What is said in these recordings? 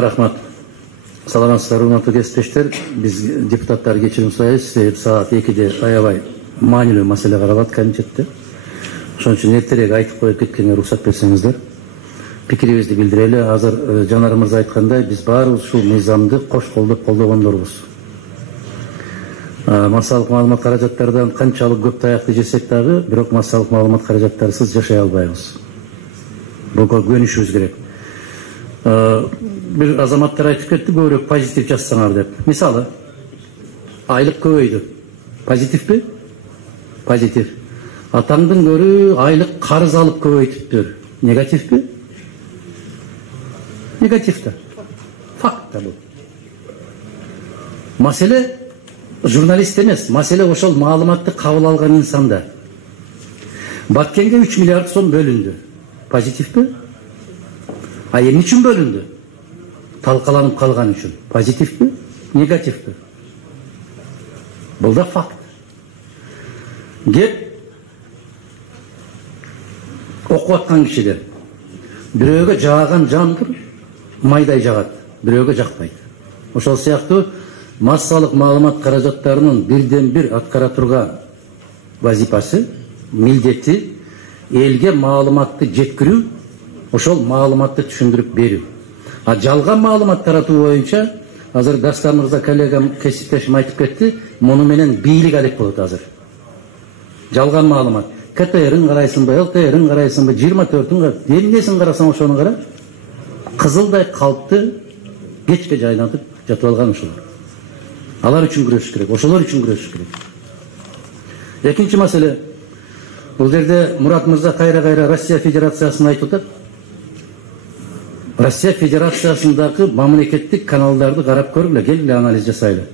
Рахмат. Саламатсыздар, урматтуу кесиптештер. Биз депутаттар кечирим сурайбыз. Саат 2-де аябай маанилүү маселе каралат комитетте. Ошон үчүн эртерээк айтып коюп кеткенге уруксат берсеңиздер. Пикирибизди билдирели. Азыр Жанар мырза айткандай, биз баарыбыз ушул мыйзамды кош колдоп колдогондорбуз. Массалык маалымат каражаттардан канчалык көп таякты жесек дагы, бирок массалык маалымат каражаттарысыз жашай албайбыз. Буга көнүшүбүз керек. Bir azamattар айтып кетти, көбүрөөк позитив жазсаңар деп. Мисалы, айлык көбөйдү. Позитивпи? Позитив. Атаңдын көрү айлык карыз алып көбөйтүптүр. Негативпи? Негатив да. Факт да бул. Маселе журналист эмес, маселе ошол маалыматты кабыл алган инсанда. Баткенге 3 миллиард сом бөлүндү. Позитивпи? А эмне үчүн бөлүндү? Талкаланып калган үчүн. Позитивпи? Негативпи? Бул да факт. Кеп окуп аткан кишиден бирөөгө жааган жандыр майдай жагат, бирөөгө жакпайт. Ошол сыяктуу массалык маалымат каражаттарынын бирден бир аткара турган вазипасы, милдети элге маалыматты жеткирүү, ошол маалыматты түшүндүрүп берүү. А жалган маалымат таратуу боюнча азыр Дастан мырза коллегам кесиптешим айтып кетти, муну менен бийлик алек болот азыр. Жалган маалымат. КТР'ын карайсыңбы, ЛТР'ын карайсыңбы, 24-ын эмнесин карасаң ошону кара. Кызылдай калпты кечке жайнатып жатып алган ошолор. Алар үчүн күрөшүш керек, ошолор үчүн күрөшүш керек. Экинчи маселе, бул жерде Мурат мырза кайра Россия Федерациясын айтып атат. Россия Федерациясындагы мамлекеттик каналдарды карап көргүлө, келгиле анализ жасайлы.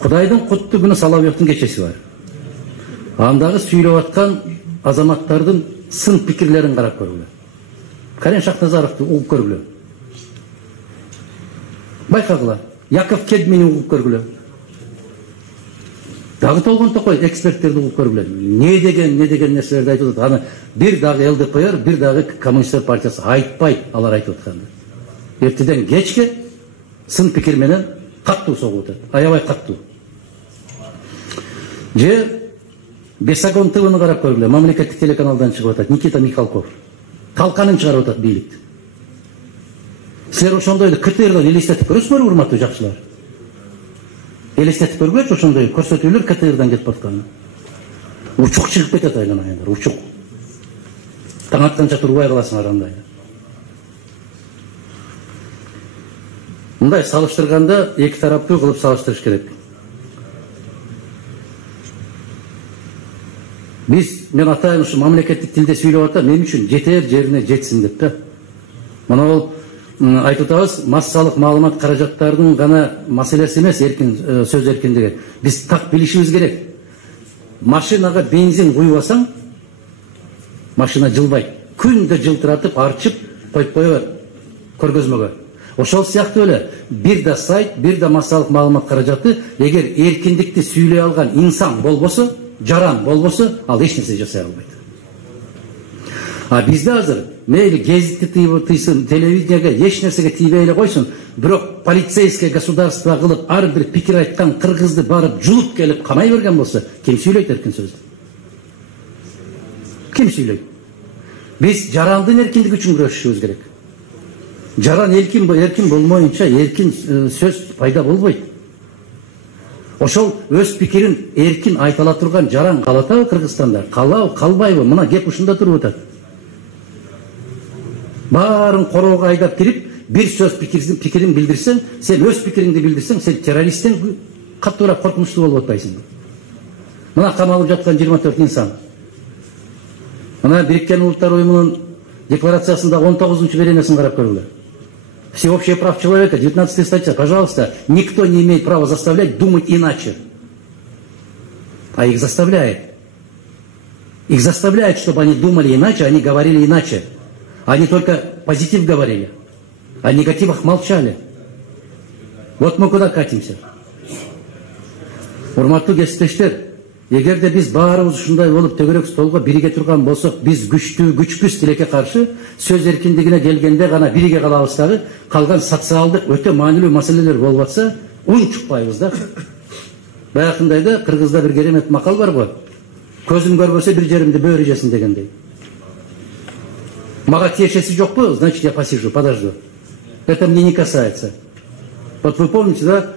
Кудайдын куттуу күнү Салабиевдин кечеси бар. Андагы сүйлөп аткан азаматтардын сын пикирлерин карап көргүлө. Карен Шахназаровду угуп көргүлө. Байкагыла, Яков Кедмини угуп көргүлө. Дагы толгонто кой, эксперттерди угуп көргүлө. Не деген нерселерди айтып атат. Аны бир дагы ЛДПР, бир дагы Коммунисттер партиясы айтпайт, алар айтып атканды. Эртеден кечке сын пикир менен каттуу согуп атат. Аябай каттуу. Же Бесагон ТВны карап көргүлө. Мамлекеттик телеканалдан чыгып атат Никита Михалков. Талканын чыгарып атат бийликти. Силер ошондойду КТРдан элестетип көрөсүзбүрбү, урматтуу жакшылар? Элестетип көргүлөчү ошондой көрсөтүүлөр КТРдан кетип атканы. Учук чыгып кетет айланайындар, учук. Таң атканча турбай каласыңар андай. Мындай салыштырганда эки тараптуу кылып салыштырыш керек. Мен атайын ушу мамлекеттик тилде сүйлөп атам, мен үчүн жетер жерине жетсин деп да. Мына ол айтып атабыз, массалык маалымат каражаттарынын гана маселеси эмес, эркин сөз эркиндиги. Биз так билишибиз керек. Машинага бензин куйбасаң, машина жылбайт. Күндө жылтыратып, арчып коюп коебер көргөзмөгө. Ошол сыяктуу эле бир да сайт, бир да массалык маалымат каражаты эгер эркиндикти сүйлөй алган инсан болбосо, жаран болбосо, ал эч нерсе жасай албайт. А бизде азыр мейли гезитти тыйсын, телевиденияга эч нерсеге тийбей эле койсун, бирок полицейское государство кылып ар бир пикир айткан кыргызды барып жулуп келип камай берген болсо, ким сүйлөйт эркин сөздү? Ким сүйлөйт? Биз жарандын эркиндиги үчүн күрөшүшүбүз керек. Жаран эркин болмоюнча эркин сөз пайда болбойт. Ошол өз пикирин эркин айта ала турган жаран калатабы Кыргызстанда? Калбайбы? Мына кеп ушунда туруп атат. Баарын короого айдап кирип, бир сөз пикирин билдирсең, сен өз пикириңди билдирсең, сен террористтен каттуураак коркунучтуу болуп атпайсыңбы? Мына камалып жаткан 24 инсан. Мына Бириккен Улуттар Уюмунун декларациясында 19-чу беренесин карап көргүлө. Всеобщее прав человека, 19 статья. Пожалуйста, никто не имеет права заставлять думать иначе. А их заставляет. Их заставляют, чтобы они думали иначе, они говорили иначе. Они только позитив говорили. О негативах молчали. Вот мы куда катимся. Урматтуу кесиптештер, Эгерде биз баарыбыз ушундай болуп төгөрөк столго бириге турган болсок, биз күчпүз тилекке каршы сөз эркиндигине келгенде гана бириге калабыз дагы, калган социалдык өтө маанилүү маселелер болуп атса, унчукпайбыз да. Баягындай да Кыргызда бир керемет макал бар го. Көзүм көрбөсө бир жеримди бөөрү жесин дегендей. Мага тиешеси жокпу, значит я посижу, подожду. Это мне не касается. Вот вы помните, да?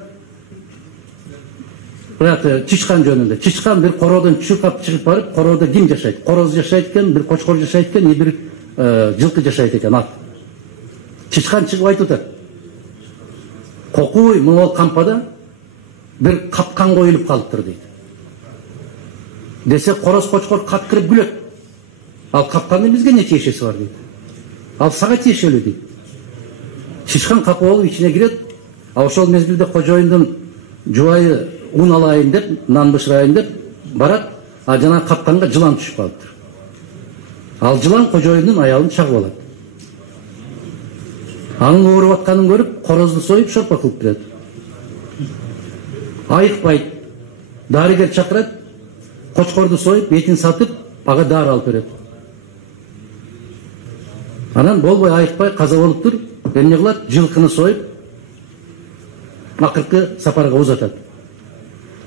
Чычкан жөнүндө. Чычкан бир короодон чуркап чыгып барып, короодо ким жашайт? Короз жашайт экен, бир кочкор жашайт экен, бир жылкы жашайт экен, ат. Чычкан чыгып айтып атат. Кокуй, могул кампада бир капкан коюлуп калыптыр дейт. Десе короз кочкор каткырып күлөт. Ал капкандын бизге не тиешеси бар дейт. Ал сага тиешелүү дейт. Чычкан капа болуп ичине кирет. А ошол мезгилде кожоюндун жубайы un алайын деп, нан бышырайын деп барат, а жана капканга жылан түшүп калыптыр. Ал жылан кожоюндун аялын чагып алат. Анын ооруп атканын көрүп, корозду союп шорпа кылып берет. Айыкпайт. Дарыгер чакырат, кочкорду союп, этин сатып, ага дары алып берет. Анан болбой айыкпай каза болуптур, эмне кылат? Жылкыны союп, акыркы сапарга узатат.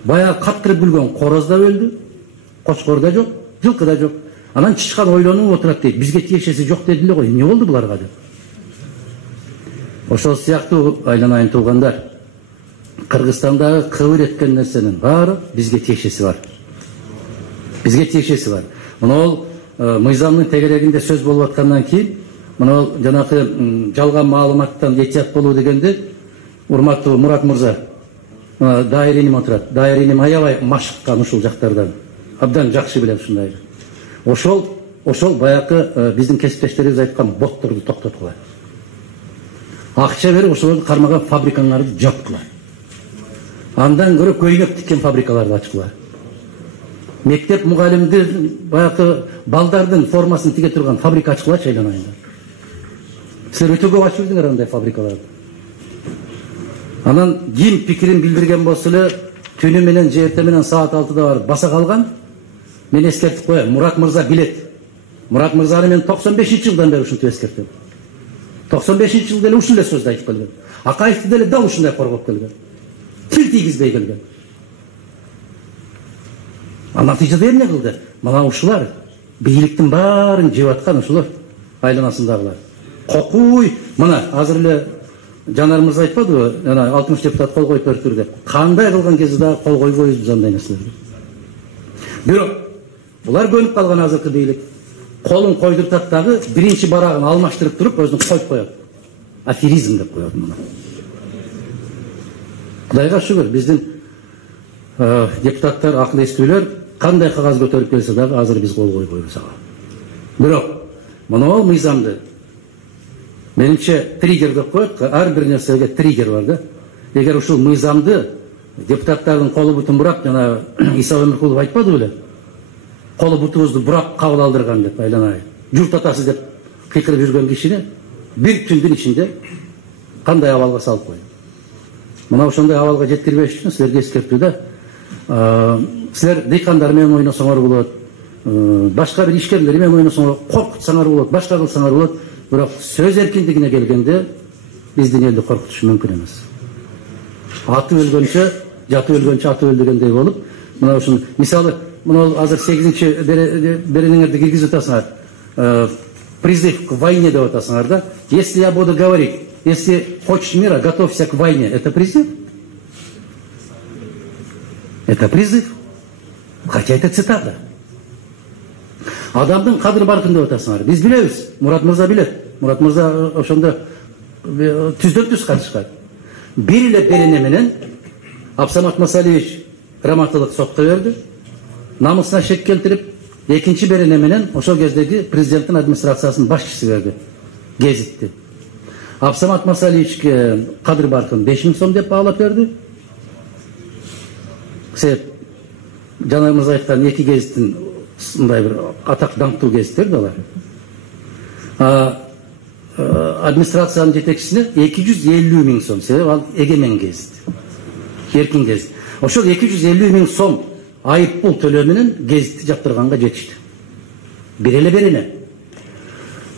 Баягы каткырып күлгөн короз да өлдү, кочкор да жок, жылкы да жок. Анан чычкан ойлонуп отурат дейт. Бизге тиешеси жок деди эле го. Эмне болду буларга деп. Ошол сыяктуу айланайын туугандар, Кыргызстандагы кыбыр эткен нерсенин баары бизге тиешеси бар. Бизге тиешеси бар. Мына мыйзамдын тегерегинде сөз болуп аткандан кийин, мына жанакы жалган маалыматтан этият болуу дегенде, урматтуу Мурат мырза, дайреним отурат. Дайреним аябай машыккан ушул жактардан. Абдан жакшы билем ушундай. Ошол баягы биздин кесиптештерибиз айткан ботторду токтоткула. Акча берип ошолорду кармаган фабрикаларды жапкыла. Андан көрө көйнөк тиккен фабрикаларды ачкыла. Мектеп мугалимдин баягы балдардын формасын тиге турган фабрика ачкылачы айланайында. Силер өтө көп ачып жүрдүңөр андай фабрикаларды. Анан ким пикирин билдирген болсо эле түнү менен же эртең менен саат 6-да барып баса калган, мен эскертип коем. Мурат мырза билет. Мурат мырзаны мен 95-жылдан бери ушинтип эскертем. 95-жылда эле ушундай сөздү айтып келген. Акаевди деле дал ушундай коргоп келген. Тил тийгизбей келген. А натыйжада эмне кылды? Мына ушулар бийликтин баарын жеп аткан ушулар айланасындагылар. Кокуй, мына азыр эле Жанар мырза айтпадыбы, жана 60 депутат кол коюп бериптир деп. Кандай кылган кезде да кол койбойбуз биз андай нерселерге. Бирок булар көнүп калган азыркы бийлик. Колун койдуртат дагы биринчи барагын алмаштырып туруп өзүн коюп коет. Аферизм деп коет муну. Кудайга шүгүр, биздин депутаттар, акыл эстүүлөр кандай кагаз көтөрүп келсе дагы азыр биз кол койбойбуз ага. Бирок мына мыйзамды менимче триггер деп коет, ар бир нерсеге триггер бар да. Эгер ушул мыйзамды депутаттардын колу бутун бурап, жана Иса Өмүркулов айтпады беле? Колу бутубузду бурап кабыл алдырган деп айланайын. Журт атасы деп кыйкырып жүргөн кишини бир түндүн ичинде кандай абалга салып койду. Мына ошондой абалга жеткирбеш үчүн силерге эскертүү да. Силер дыйкандар менен ойносоңор болот, башка бир ишкерлер менен ойносоңор, коркутсаңар болот, башка кылсаңар болот. Бирок сөз эркиндигине келгенде биздин элди коркутуш мүмкүн эмес. Аты өлгөнчө, жаты өлгөнчө аты өл дегендей болуп, мына ушун мисалы, мына азыр 8-чи берениңерди киргизип атасыңар. Призыв к войне деп атасыңар да. Если я буду говорить, если хочешь мира, готовься к войне. Это призыв? Это призыв. Хотя это цитата. Адамдын кадыр баркын деп атасыңар. Биз билебиз, Мурат мырза билет. Мурат мырза ошондо түздөн түз катышкан. Бир эле берене менен Абсамат Масалиевич грамоталык сотко берди. Намысына шек келтирип, экинчи берене менен ошол кездеги президенттин администрациясынын башчысы берди. Гезитти. Абсамат Масалиевичке кадыр баркын 5000 сом деп баалап берди. Себеп Жанар мырза айткан эки гезиттин мындай бир атак даңктуу гезиттер да алар. Администрациянын жетекчисине 250 000 сом, себеп ал эгемен гезит. Эркин гезит. Ошол 250 000 сом айыппул төлөө менен гезитти жаптырганга жетишти. Береле берине.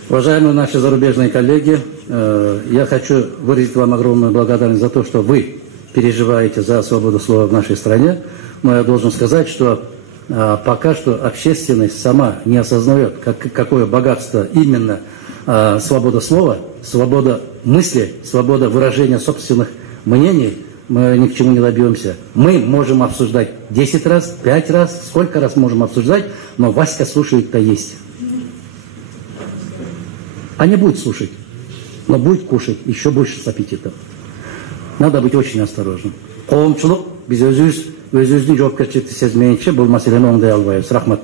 Уважаемые наши зарубежные коллеги, я хочу выразить вам огромную благодарность за то, что вы переживаете за свободу слова в нашей стране. Но я должен сказать, что пока что общественность сама не осознает, какое богатство именно свобода слова, свобода мысли, свобода выражения собственных мнений, мы ни к чему не добьемся. Мы можем обсуждать 10 раз, 5 раз, сколько раз можем обсуждать, но Васька слушает-то есть. А не будет слушать, но будет кушать еще больше с аппетитом. Надо быть очень осторожным. Коомчулук, біз өзіміздің жоопкерчиликти сезмейинче бұл маселени оңдой албайбыз. Рахмат.